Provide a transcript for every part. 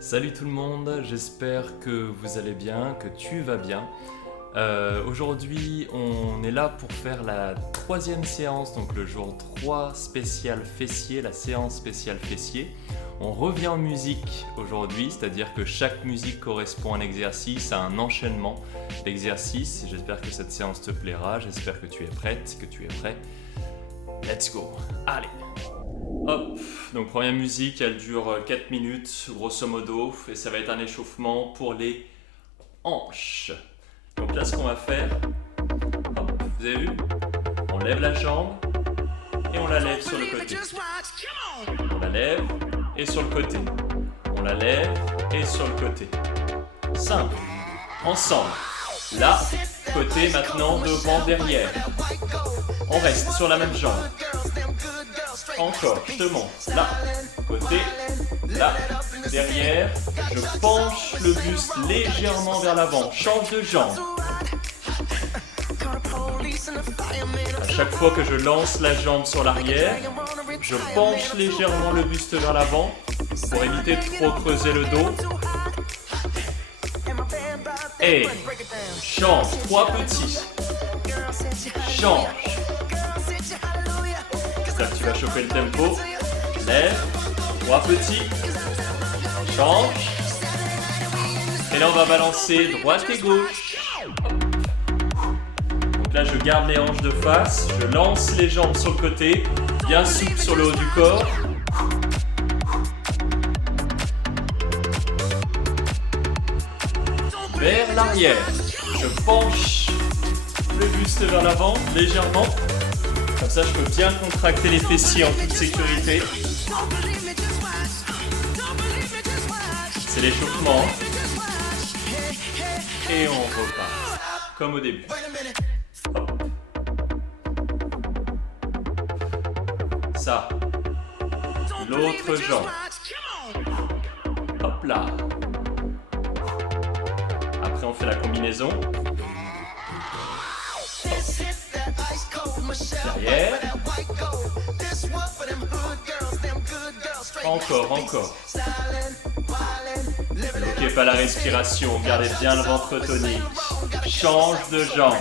Salut tout le monde, j'espère que vous allez bien, que tu vas bien. Aujourd'hui, on est là pour faire la troisième séance, donc le jour 3 spécial fessier, la séance spéciale fessier. On revient en musique aujourd'hui, c'est-à-dire que chaque musique correspond à un exercice, à un enchaînement d'exercices. J'espère que cette séance te plaira, j'espère que tu es prête, que tu es prêt. Let's go, allez! Hop, donc première musique, elle dure 4 minutes grosso modo et ça va être un échauffement pour les hanches. Donc là ce qu'on va faire, hop, vous avez vu? On lève la jambe et on la lève sur le côté. On la lève et sur le côté. On la lève et sur le côté. Simple, ensemble. Là, côté maintenant, devant, derrière. On reste sur la même jambe. Encore, je te montre. Là, côté, là, derrière. Je penche le buste légèrement vers l'avant. Change de jambe. À chaque fois que je lance la jambe sur l'arrière, je penche légèrement le buste vers l'avant pour éviter de trop creuser le dos. Et change, 3 petits. Change. Là, tu vas choper le tempo. Lève, 3 petits. Change. Et là, on va balancer droite et gauche. Donc là, je garde les hanches de face. Je lance les jambes sur le côté. Bien souple sur le haut du corps. Vers l'arrière. Je penche le buste vers l'avant, légèrement. Comme ça, je peux bien contracter les fessiers en toute sécurité. C'est l'échauffement. Et on repart. Comme au début. Hop. Ça. L'autre jambe. Hop là. Après, on fait la combinaison. Derrière. Encore. Bloquez pas la respiration, gardez bien le ventre tonique. Change de jambe.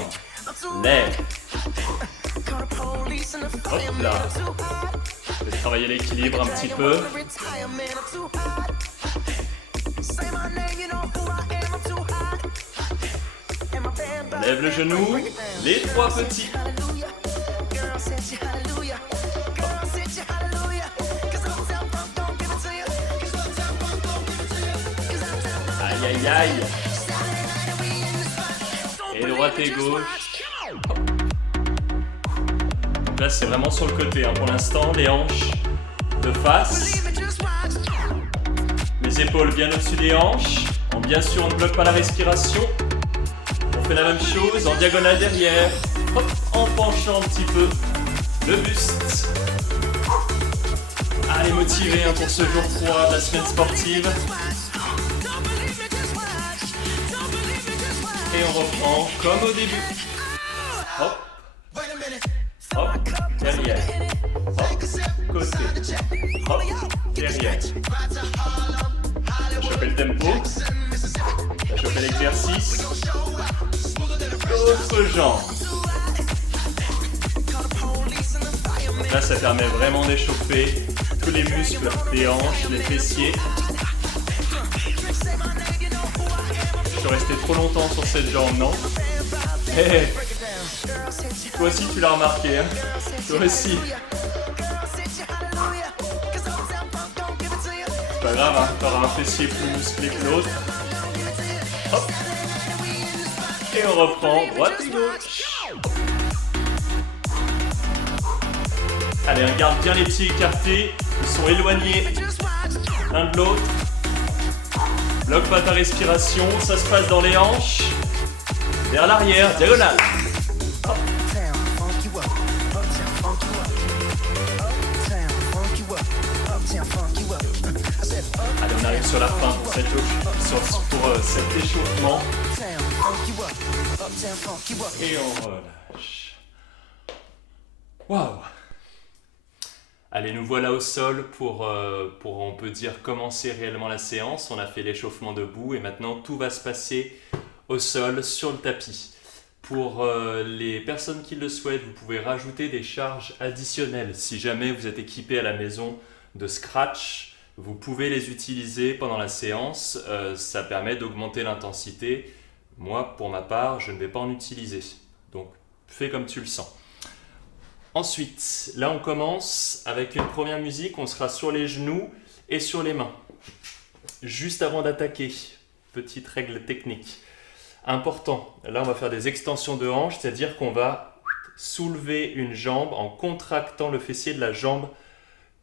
Lève. Hop là. Je vais travailler l'équilibre un petit peu. Lève le genou, les 3 petits. Aïe aïe aïe. Et droite et gauche. Donc là c'est vraiment sur le côté pour l'instant, les hanches de face. Les épaules bien au-dessus des hanches. Bien sûr on ne bloque pas la respiration. On fait la même chose en diagonale derrière, hop, en penchant un petit peu le buste. Allez, motivé pour ce jour 3 de la semaine sportive. Et on reprend comme au début. Hop, hop, derrière, hop, côté, hop, derrière. On va choper le tempo. On va choper l'exercice. L'autre jambe. Donc là, ça permet vraiment d'échauffer tous les muscles des hanches, les fessiers. Je suis resté trop longtemps sur cette jambe, non? Hey, toi aussi, tu l'as remarqué, hein? Toi aussi. C'est pas grave, hein? T'auras un fessier plus musclé que l'autre. Hop. Et on reprend droite et gauche. Allez, on garde bien les pieds écartés. Ils sont éloignés l'un de l'autre. Bloque pas ta respiration. Ça se passe dans les hanches. Vers l'arrière, diagonale. Hop. Allez, on arrive sur la fin pour cet échauffement. Et on relâche. Waouh! Allez, nous voilà au sol pour, on peut dire, commencer réellement la séance. On a fait l'échauffement debout et maintenant tout va se passer au sol, sur le tapis. Pour les personnes qui le souhaitent, vous pouvez rajouter des charges additionnelles. Si jamais vous êtes équipé à la maison de scratch, vous pouvez les utiliser pendant la séance. Ça permet d'augmenter l'intensité. Moi, pour ma part, je ne vais pas en utiliser. Donc, fais comme tu le sens. Ensuite, là on commence avec une première musique, on sera sur les genoux et sur les mains. Juste avant d'attaquer, petite règle technique. Important, là on va faire des extensions de hanches, c'est-à-dire qu'on va soulever une jambe en contractant le fessier de la jambe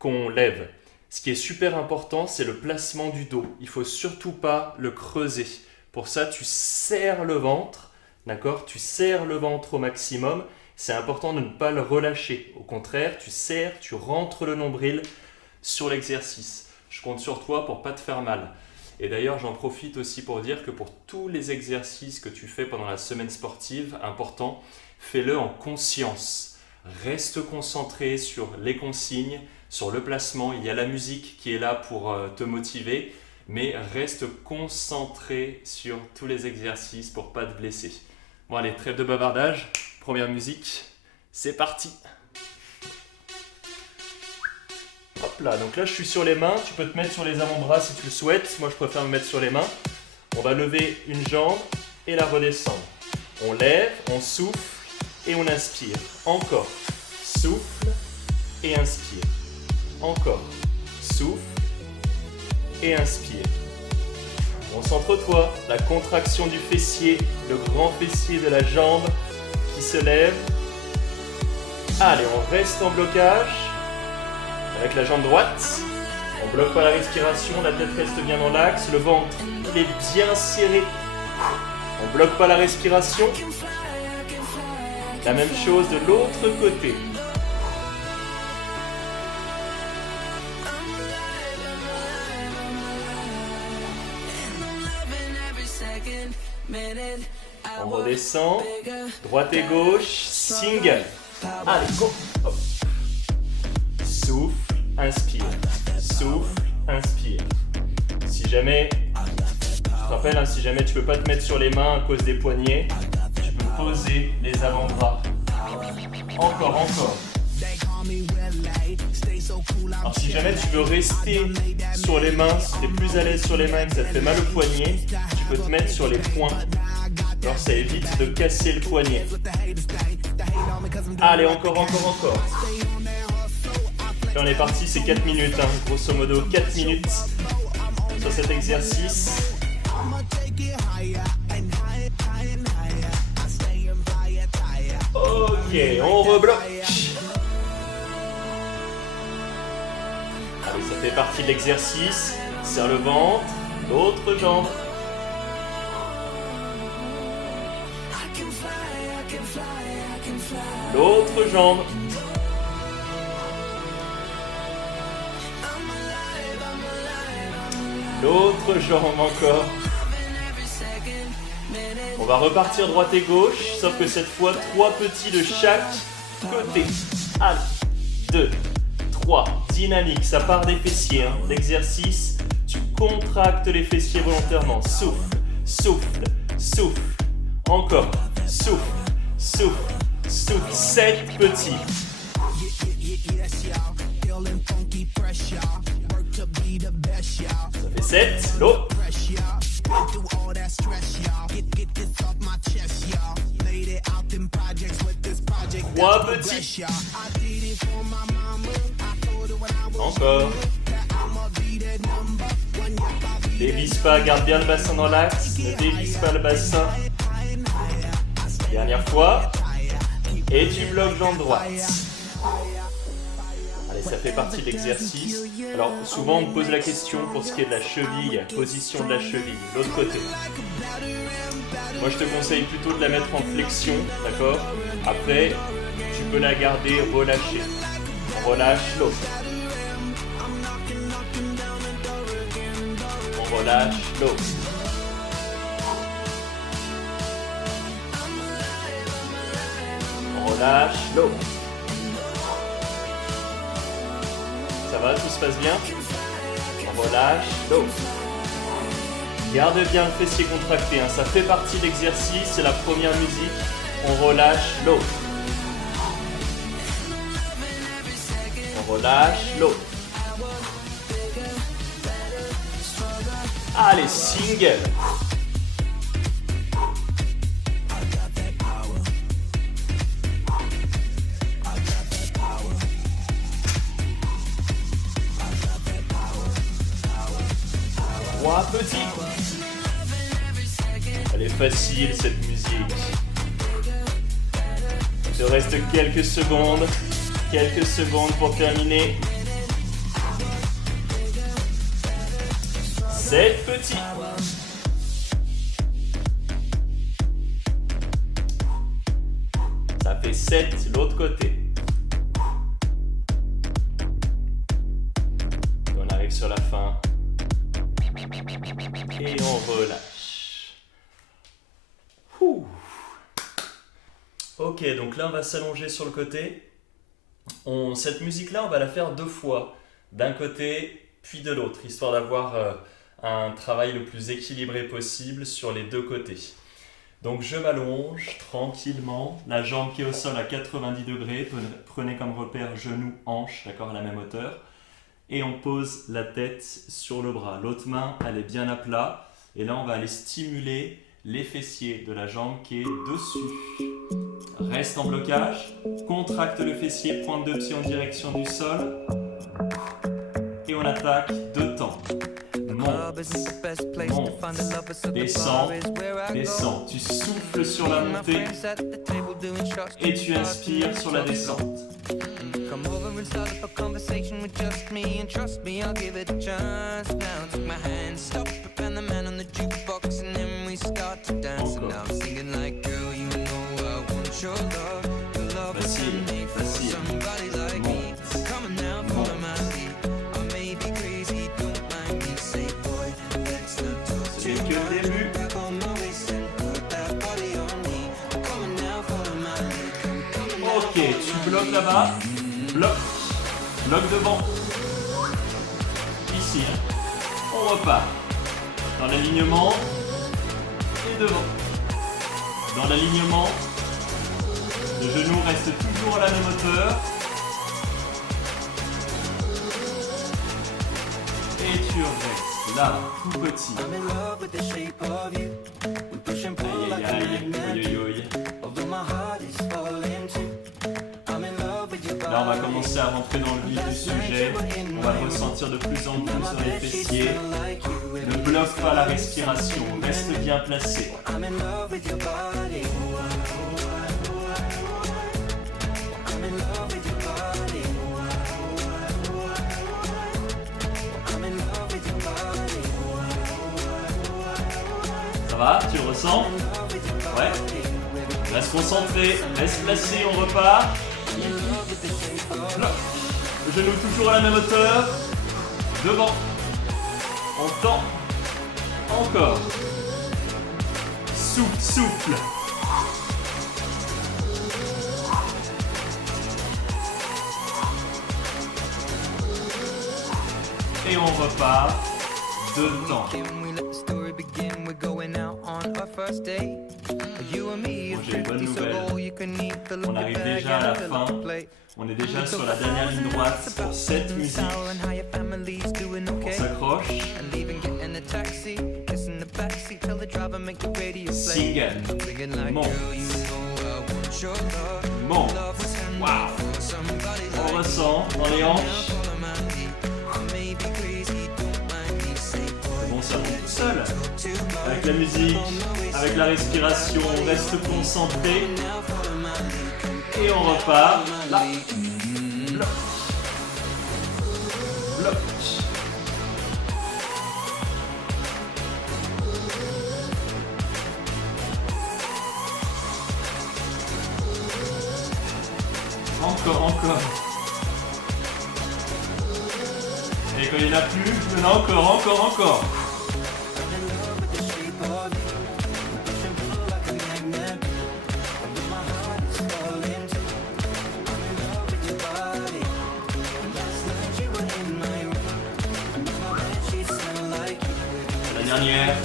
qu'on lève. Ce qui est super important, c'est le placement du dos. Il ne faut surtout pas le creuser. Pour ça, tu serres le ventre, d'accord ? Tu serres le ventre au maximum. C'est important de ne pas le relâcher. Au contraire, tu serres, tu rentres le nombril sur l'exercice. Je compte sur toi pour ne pas te faire mal. Et d'ailleurs, j'en profite aussi pour dire que pour tous les exercices que tu fais pendant la semaine sportive, important, fais-le en conscience. Reste concentré sur les consignes, sur le placement. Il y a la musique qui est là pour te motiver, mais reste concentré sur tous les exercices pour ne pas te blesser. Bon allez, trêve de bavardage. Première musique, c'est parti. Hop là, donc là je suis sur les mains, tu peux te mettre sur les avant-bras si tu le souhaites. Moi je préfère me mettre sur les mains. On va lever une jambe et la redescendre. On lève, on souffle et on inspire. Encore, souffle et inspire. Encore, souffle et inspire. Concentre-toi, la contraction du fessier, le grand fessier de la jambe qui se lève. Allez, on reste en blocage avec la jambe droite. On bloque pas la respiration, la tête reste bien dans l'axe, le ventre il est bien serré. On bloque pas la respiration. La même chose de l'autre côté. On redescend, droite et gauche, single. Allez, go. Hop. Souffle, inspire. Souffle, inspire. Si jamais, je te rappelle, si jamais tu ne peux pas te mettre sur les mains à cause des poignets, tu peux poser les avant-bras. Encore, encore. Alors si jamais tu veux rester sur les mains, si tu es plus à l'aise sur les mains et que ça te fait mal au poignet, tu peux te mettre sur les poings. Alors ça évite de casser le poignet. Allez, encore, encore, encore. Là on est parti, c'est 4 minutes, grosso modo 4 minutes sur cet exercice. Ok, on rebloque. Allez, ça fait partie de l'exercice. Serre le ventre, l'autre jambe. L'autre jambe. L'autre jambe encore. On va repartir droite et gauche, sauf que cette fois, 3 petits de chaque côté. Allez, 2, 3, dynamique, ça part des fessiers. L'exercice, tu contractes les fessiers volontairement. Souffle, souffle, souffle. Encore, souffle, souffle, souffle. 7 petits. Ça fait 7, l'autre. 3 petits. Encore. Dévisse pas, garde bien le bassin dans l'axe. Ne dévisse pas le bassin. Dernière fois. Et tu bloques jambe droite. Allez, ça fait partie de l'exercice. Alors, souvent on me pose la question pour ce qui est de la cheville, position de la cheville, l'autre côté. Moi, je te conseille plutôt de la mettre en flexion, d'accord ? Après, tu peux la garder relâchée. On relâche l'autre. On relâche l'autre. On relâche l'autre. Ça va, tout se passe bien? On relâche l'autre. Garde bien le fessier contracté, hein. Ça fait partie de l'exercice, c'est la première musique. On relâche l'autre. On relâche l'autre. Allez, single. Trois petits. Elle est facile cette musique. Il te reste quelques secondes pour terminer. 7 petits. Ça fait 7 de l'autre côté. Et on arrive sur la fin. Et on relâche. Ouh. Ok, donc là on va s'allonger sur le côté. Cette musique-là, on va la faire 2 fois. D'un côté, puis de l'autre, histoire d'avoir un travail le plus équilibré possible sur les 2 côtés. Donc je m'allonge tranquillement, la jambe qui est au sol à 90 degrés, prenez comme repère genou, hanche, d'accord, à la même hauteur. Et on pose la tête sur le bras. L'autre main, elle est bien à plat. Et là, on va aller stimuler les fessiers de la jambe qui est dessus. Reste en blocage. Contracte le fessier, pointe de pied en direction du sol. Et on attaque 2 temps. Monte, monte, descends, descends. Tu souffles sur la montée et tu inspires sur la descente. Come over and start up a conversation with just me. And trust me, I'll give it a chance. Now take my hand, stop it, and the man on the jukebox. And then we start to dance. And now I'm singing like, girl, you know I want your love. Your love is made for somebody like me. Come on now, follow my lead. I may be crazy, don't mind me. Say, boy, let's not talk too much. Back on my waist and put that body on me. Come on now, follow my lead. Come on now, ok, tu bloques là-bas. Bloc, bloc devant, ici, hein. On repart, dans l'alignement et devant. Dans l'alignement, le genou reste toujours à la même hauteur. Et tu restes là, tout petit. Aïe aïe aïe, aïe aïe. Là, on va commencer à rentrer dans le vif du sujet. On va le ressentir de plus en plus dans les fessiers. Ne bloque pas la respiration, reste bien placé. Ça va? Tu le ressens? Ouais. Reste concentré, reste placé, on repart. Le genou toujours à la même hauteur. Devant. On tend. Encore. Souffle, souffle. Et on repart. Dedans. Bon, j'ai une bonne nouvelle. On arrive déjà à la fin. On est déjà sur la dernière ligne droite pour cette musique. On s'accroche. Single. Monte. Monte. Wow. On ressent dans les hanches. C'est bon, ça monte tout seul. Avec la musique, avec la respiration, on reste concentré. Et on repart. Là. Bloc. Bloc. Encore, encore. Et quand il n'y en a plus, il y en a encore. Dernière.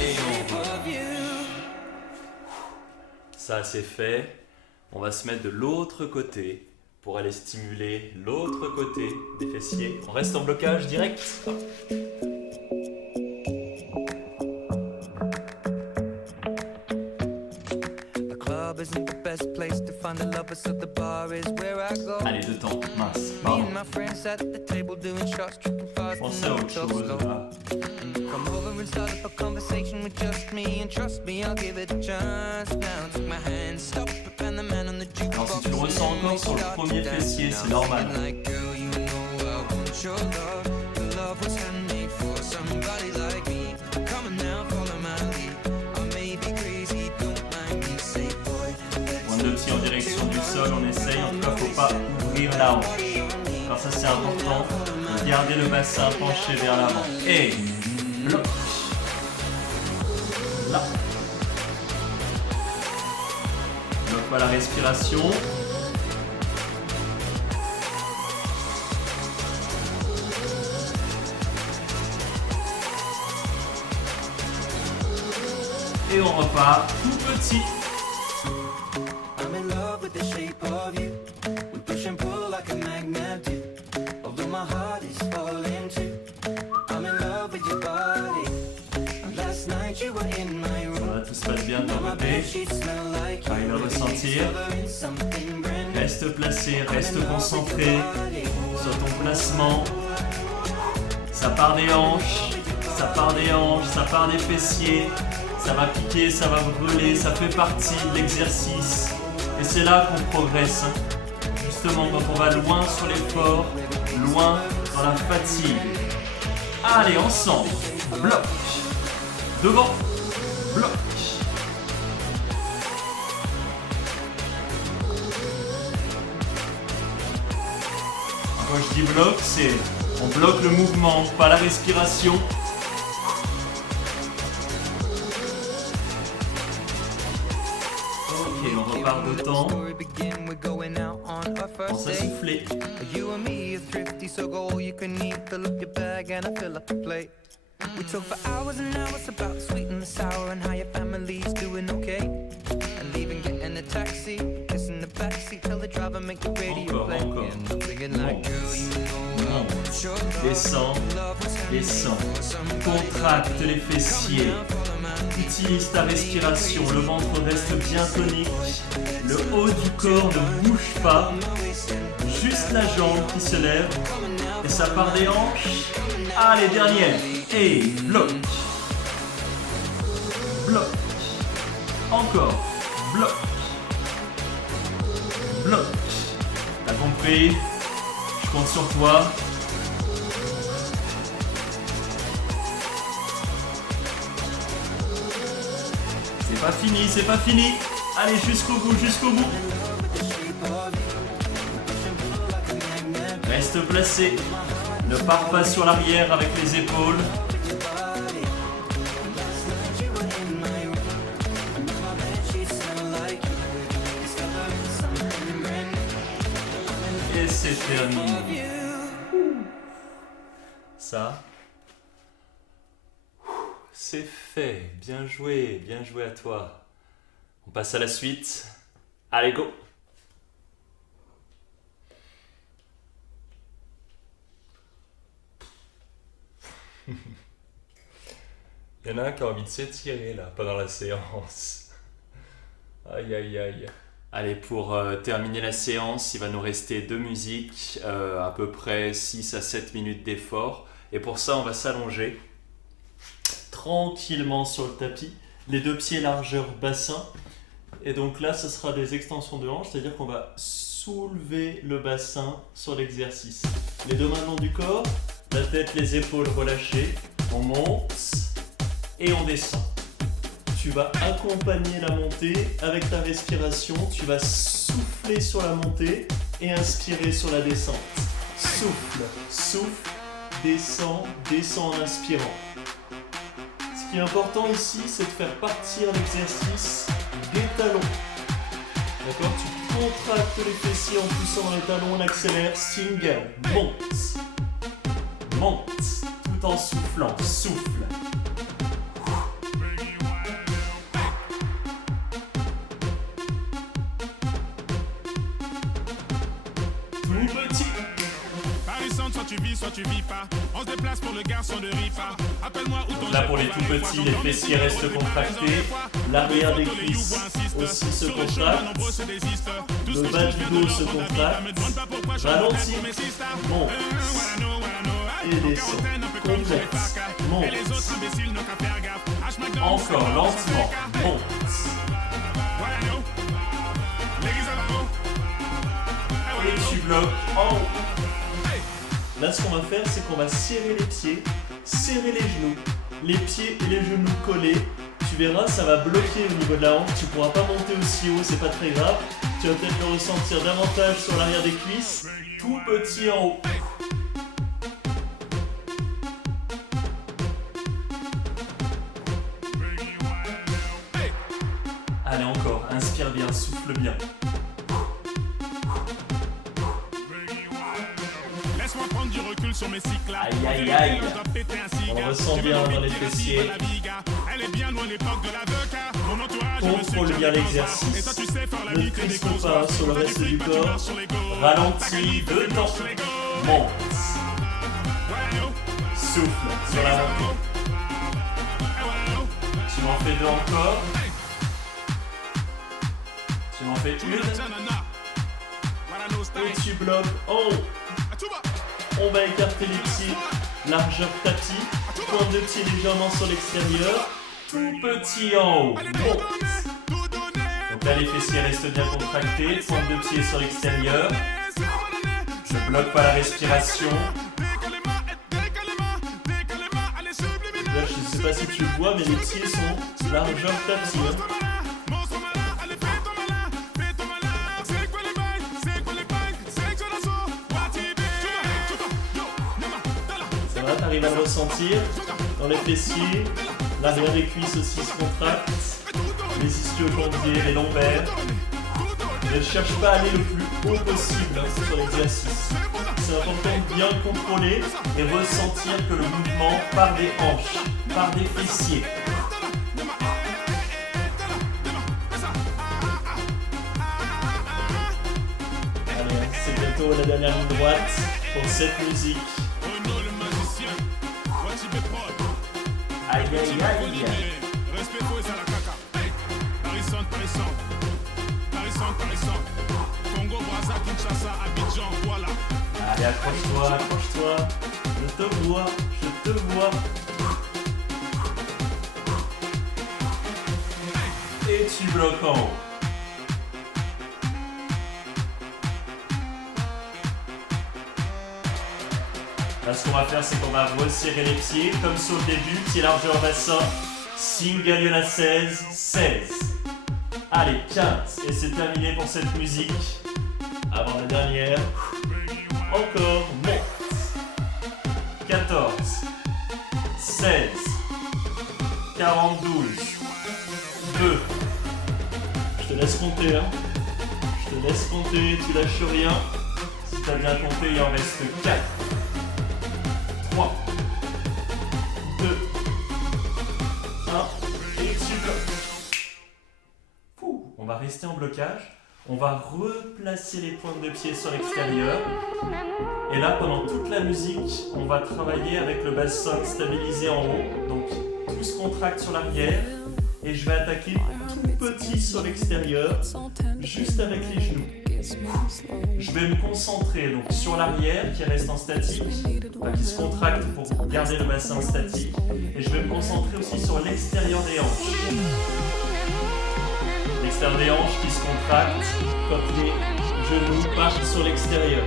Et on... Ça c'est fait. On va se mettre de l'autre côté pour aller stimuler l'autre côté des fessiers. On reste en blocage direct. Hop. Allez, deux temps, mince, pardon. Pensez à autre chose, là. Alors si tu le ressens encore sur le premier fessier, c'est normal. En direction du sol, on essaye, en tout cas faut pas ouvrir la hanche. Alors ça c'est important, gardez le bassin penché vers l'avant. Et bloc. Là. Bloque pas la respiration. Et on repart tout petit. Voilà, tout se passe bien de ton côté. Arrive à ressentir. Reste placé, reste concentré sur ton placement. Ça part des hanches, ça part des hanches, ça part des fessiers. Ça va piquer, ça va brûler, ça fait partie de l'exercice. Et c'est là qu'on progresse. Justement, quand on va loin sur l'effort, loin dans la fatigue. Allez, ensemble. Bloc. Devant. Bloc. Quand je dis bloc, c'est on bloque le mouvement, pas la respiration. Ok, on repart de temps. Pense à souffler. We talk for hours and hours about the sweet and the sour and how your family's doing okay. And leaving, getting a taxi, kissing the backseat, tell the driver make the radio play. And I'm thinking like, girl, you know descends, descends. Contracte les fessiers. Utilise ta respiration. Le ventre reste bien tonique. Le haut du corps ne bouge pas. Juste la jambe qui se lève. Et ça part des hanches. Allez, dernière. Et bloc. Bloc. Encore. Bloc. Bloc. T'as compris? Je compte sur toi. C'est pas fini, c'est pas fini. Allez, jusqu'au bout, jusqu'au bout. Reste placé. Ne pars pas sur l'arrière avec les épaules. Et c'est terminé. Ça, c'est fait. Bien joué à toi. On passe à la suite. Allez, go! Il y en a un qui a envie de s'étirer là, pendant la séance. Aïe aïe aïe. Allez, pour terminer la séance, il va nous rester deux musiques, à peu près 6 à 7 minutes d'effort. Et pour ça, on va s'allonger tranquillement sur le tapis, les deux pieds largeur bassin. Et donc là, ce sera des extensions de hanches, c'est-à-dire qu'on va soulever le bassin sur l'exercice. Les deux mains le long du corps, la tête, les épaules relâchées. On monte et on descend. Tu vas accompagner la montée avec ta respiration. Tu vas souffler sur la montée et inspirer sur la descente. Souffle, souffle, descend, descend en inspirant. Ce qui est important ici, c'est de faire partir l'exercice des talons. D'accord? Tu contractes les fessiers en poussant dans les talons, on accélère. Single, monte, monte, tout tout en soufflant. Souffle. Tout petit. Soit tu vis, soit tu vis pas. On se déplace pour le garçon de Rifa. Appelle-moi où ton Là pour les tout petits, les fessiers restent contractés. L'arrière des cuisses aussi se contracte. Le bas du dos se contracte. Ralentit. Monte. Et descend. Complète. Monte. Encore lentement. Monte. Et tu bloques en haut. Là, ce qu'on va faire, c'est qu'on va serrer les pieds, serrer les genoux, les pieds et les genoux collés. Tu verras, ça va bloquer au niveau de la hanche. Tu ne pourras pas monter aussi haut, c'est pas très grave. Tu vas peut-être le ressentir davantage sur l'arrière des cuisses. Tout petit en haut. Allez, encore. Inspire bien, souffle bien. Laisse-moi prendre du recul sur mes cycles. Aïe, aïe, aïe. On ressent bien dans les fessiers. Contrôle bien l'exercice. Ne crispe pas sur le reste du corps. Ralentis, dedans. Monte. Souffle sur la montée. Tu m'en fais deux encore. Tu m'en fais une. Et tu bloques en haut. On va écarter les pieds, largeur tapis, pointe de pied légèrement sur l'extérieur, tout petit en haut, monte. Donc là les fessiers restent bien contractés, pointe de pied sur l'extérieur. Je bloque pas la respiration. Là je sais pas si tu le vois, mais les pieds sont largeur tapis. T'arrives à le ressentir dans les fessiers, l'arrière des cuisses aussi se contracte, les ischio-jambiers, les lombaires. Ne cherche pas à aller le plus haut possible sur l'exercice. C'est important de bien contrôler et ressentir que le mouvement part des hanches, part des fessiers. Allez, c'est bientôt la dernière ligne droite pour cette musique. Aïe aïe aïe. Congo, Brazza, Kinshasa, Abidjan, voilà. Allez, accroche-toi, accroche-toi. Je te vois, je te vois. Et tu bloques en haut. Là, ce qu'on va faire, c'est qu'on va resserrer les pieds, comme sur le début, pied largeur bassin, single, il y en a 16, 16. Allez, 15. Et c'est terminé pour cette musique. Avant la dernière. Encore, monte. 14, 16, 42, 2. Je te laisse compter, hein. Je te laisse compter, tu lâches rien. Si tu as bien compté, il en reste 4. 3, 2, 1, et tu bloques. On va rester en blocage. On va replacer les pointes de pied sur l'extérieur. Et là, pendant toute la musique, on va travailler avec le bassin stabilisé en haut. Donc, tout se contracte sur l'arrière. Et je vais attaquer tout petit sur l'extérieur, juste avec les genoux. Je vais me concentrer donc sur l'arrière qui reste en statique, qui se contracte pour garder le bassin statique. Et je vais me concentrer aussi sur l'extérieur des hanches. L'extérieur des hanches qui se contracte quand les genoux partent sur l'extérieur.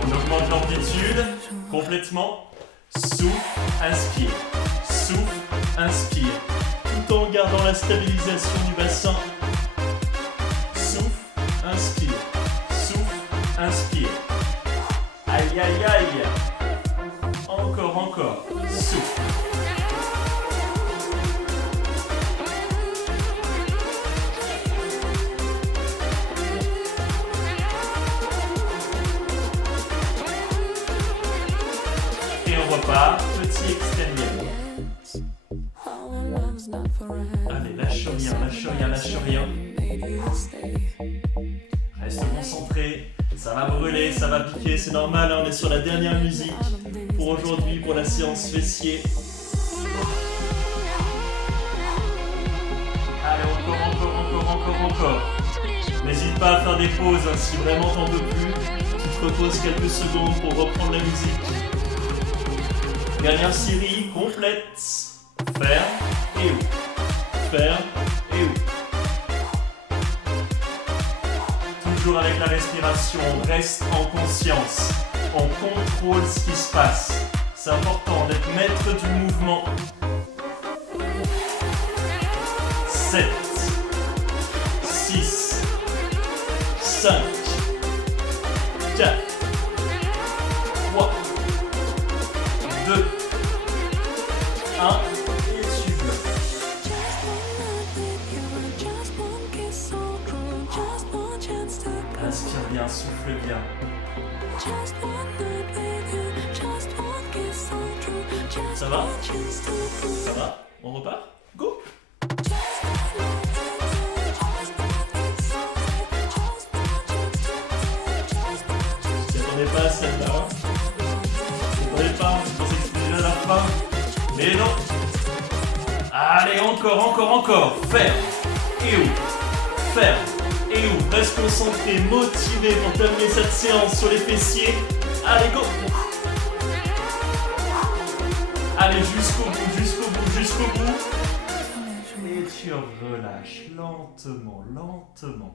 On augmente l'amplitude complètement. Souffle, inspire. Souffle, inspire. Tout en gardant la stabilisation du bassin. Souffle, inspire. Souffle, inspire. Aïe, aïe, aïe. Encore, encore. Souffle. lâche rien, lâche rien, lâche rien. Reste concentré, ça va brûler, ça va piquer, c'est normal, hein, on est sur la dernière musique pour aujourd'hui, pour la séance fessier. Allez, encore. N'hésite pas à faire des pauses, hein, si vraiment t'en peux plus, tu te reposes quelques secondes pour reprendre la musique. Dernière série complète. Ferme et ouvre. Ferme et ouvre. Toujours avec la respiration, on reste en conscience. On contrôle ce qui se passe. C'est important d'être maître du mouvement. 7, 6, 5, 4, 3, 2, 1, et suivre. Inspire bien, souffle bien. Ça va? Ça va? On repart? Go! Pas celle-là. Je pas, je pensais que c'était déjà la fin. Mais non. Allez, encore. Ferme et ouvre. Ferme et ouvre. Reste concentré, motivé pour terminer cette séance sur les fessiers. Allez, go. Allez, jusqu'au bout. Et tu relâches lentement.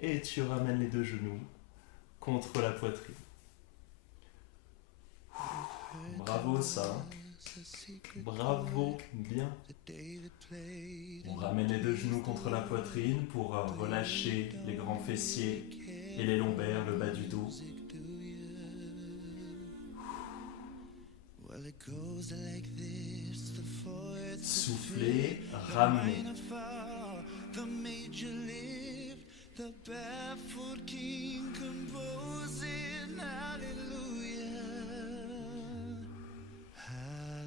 Et tu ramènes les deux genoux contre la poitrine. Bravo ça. Bravo, bien. On ramène les deux genoux contre la poitrine pour relâcher les grands fessiers et les lombaires, le bas du dos. Soufflez, ramenez. The barefoot king composing hallelujah,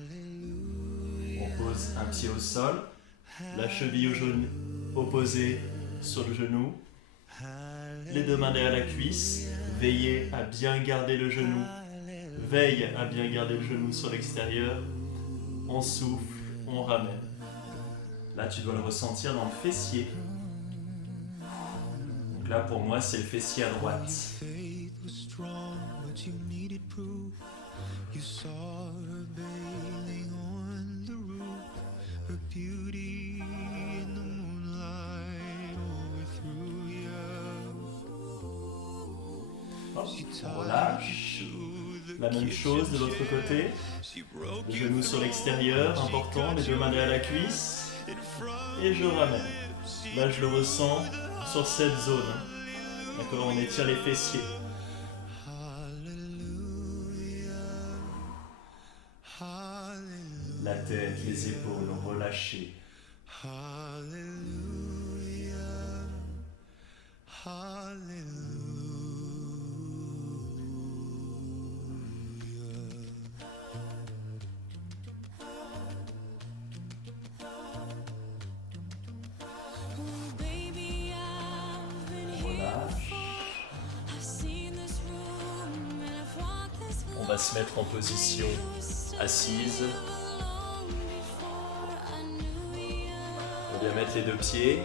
hallelujah. On pose un pied au sol, la cheville au genou opposée sur le genou, les deux mains derrière la cuisse, veillez à bien garder le genou, veille à bien garder le genou sur l'extérieur, on souffle, on ramène. Là tu dois le ressentir dans le fessier. Là, pour moi, c'est le fessier à droite. Hop, on relâche. La même chose de l'autre côté. Les genoux sur l'extérieur, important. Les deux mains derrière la cuisse. Et je ramène. Là, je le ressens sur cette zone. D'accord, on étire les fessiers. La tête, les épaules relâchées. On va se mettre en position assise. On va bien mettre les deux pieds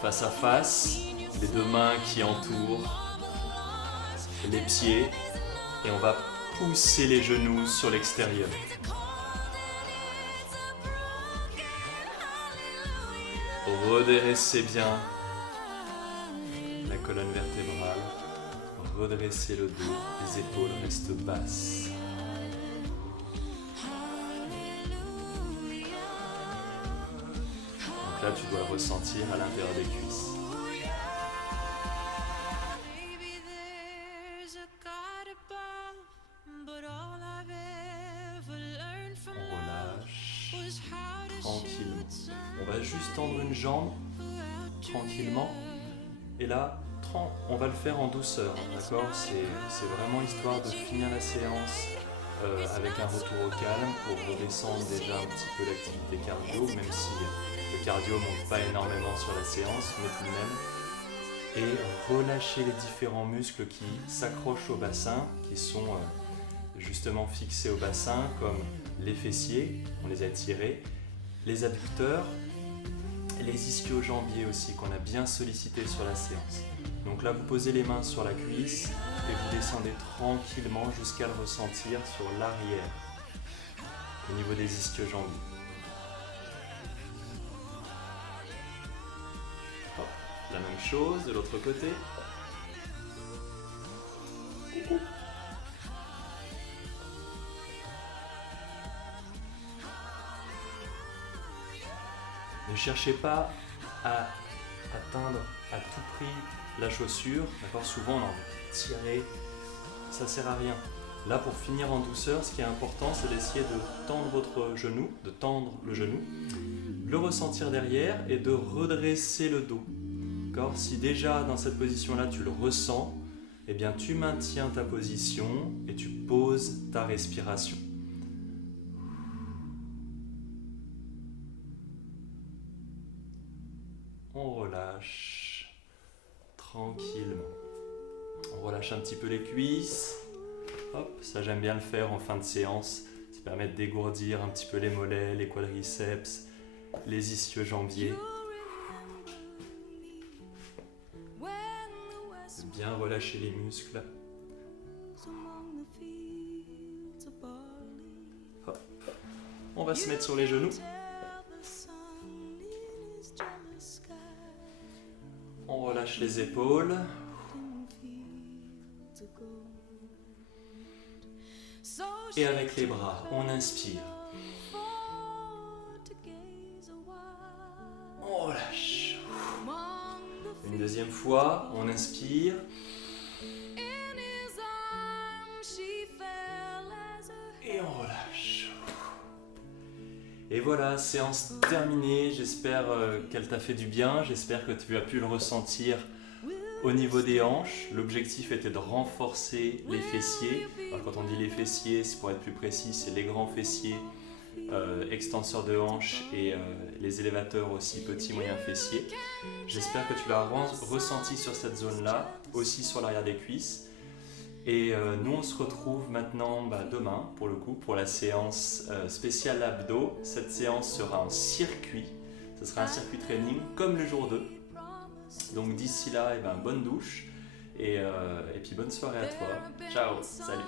face à face, les deux mains qui entourent les pieds et on va pousser les genoux sur l'extérieur. Redressez bien la colonne vertébrale. Redressez le dos, les épaules restent basses. Donc là, tu dois le ressentir à l'intérieur des cuisses. On relâche tranquillement. On va juste tendre une jambe tranquillement. Et là, on va le faire en douceur, d'accord ? C'est vraiment histoire de finir la séance avec un retour au calme pour redescendre déjà un petit peu l'activité cardio, même si le cardio ne monte pas énormément sur la séance, mais tout de même. Et relâcher les différents muscles qui s'accrochent au bassin, qui sont justement fixés au bassin, comme les fessiers, on les a tirés, les adducteurs, les ischio-jambiers aussi, qu'on a bien sollicités sur la séance. Donc là, vous posez les mains sur la cuisse et vous descendez tranquillement jusqu'à le ressentir sur l'arrière, au niveau des ischio-jambiers. Hop, la même chose de l'autre côté. Coucou. Ne cherchez pas à atteindre à tout prix la chaussure, d'accord? Souvent on a envie de tirer, ça sert à rien. Là, pour finir en douceur, ce qui est important, c'est d'essayer de tendre votre genou, de tendre le genou, le ressentir derrière et de redresser le dos. D'accord? Si déjà dans cette position-là tu le ressens, eh bien tu maintiens ta position et tu poses ta respiration. On relâche tranquillement. On relâche un petit peu les cuisses. Hop, ça j'aime bien le faire en fin de séance. Ça permet de dégourdir un petit peu les mollets, les quadriceps, les ischio-jambiers. De bien relâcher les muscles. Hop. On va se mettre sur les genoux. On relâche les épaules. Et avec les bras, on inspire. On relâche. Une deuxième fois, on inspire. Et on relâche. Et voilà, séance terminée. J'espère qu'elle t'a fait du bien. J'espère que tu as pu le ressentir au niveau des hanches. L'objectif était de renforcer les fessiers. Alors, quand on dit les fessiers, c'est pour être plus précis, c'est les grands fessiers, extenseurs de hanches et les élévateurs aussi, petits, moyens fessiers. J'espère que tu l'as ressenti sur cette zone-là, aussi sur l'arrière des cuisses. Et nous, on se retrouve maintenant demain, pour le coup, pour la séance spéciale abdos. Cette séance sera en circuit. Ce sera un circuit training comme le jour 2. Donc d'ici là, bonne douche et puis bonne soirée à toi. Ciao, salut.